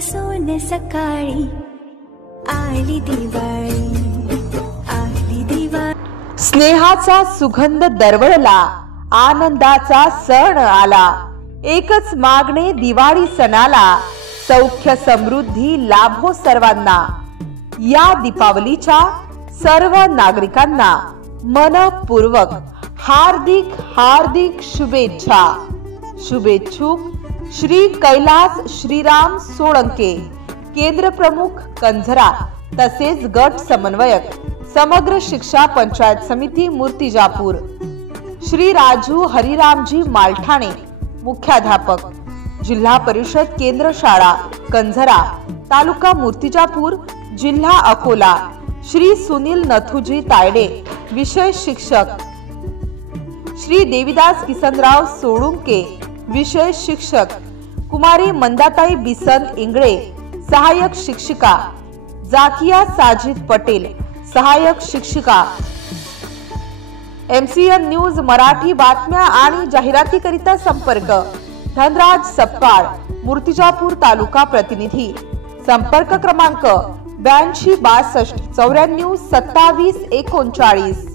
सोन सकाळी आली दिवाळी, आली दिवाळी। स्नेहाचा सुगंध दरवळला, आनंदाचा सण आला। एकच मागणे दिवाळी सणाला, सौख्य समृद्धी लाभो सर्वांना। या दीपावलीच्या सर्व नागरिकांना मनपूर्वक हार्दिक हार्दिक शुभेच्छा। शुभेच्छुक श्री कैलास श्रीराम सोळंके, केंद्र प्रमुख कंझरा तसेच गट समन्वयक समग्र शिक्षा पंचायत समिती मूर्तिजापूर। श्री राजू हरिरामजी मालठाणे, मुख्याध्यापक, जिल्हा परिषद केंद्र शाळा कंझरा, तालुका मूर्तिजापूर, जिल्हा अकोला। श्री सुनील नथुजी तायडे, विषय शिक्षक। श्री देवीदास किसनराव सोळुंके, विषय शिक्षक। कुमारी मंदाताई बिसन इंगळे, सहाय्यक शिक्षिका। जाकिया साजिद पटेल, सहाय्यक शिक्षिका। MCN न्यूज मराठी बातम्या आणि जाहिरातीकरिता संपर्क धनराज सपकाळ, मूर्तिजापूर तालुका प्रतिनिधी। संपर्क क्रमांक 82 62 94 27 39।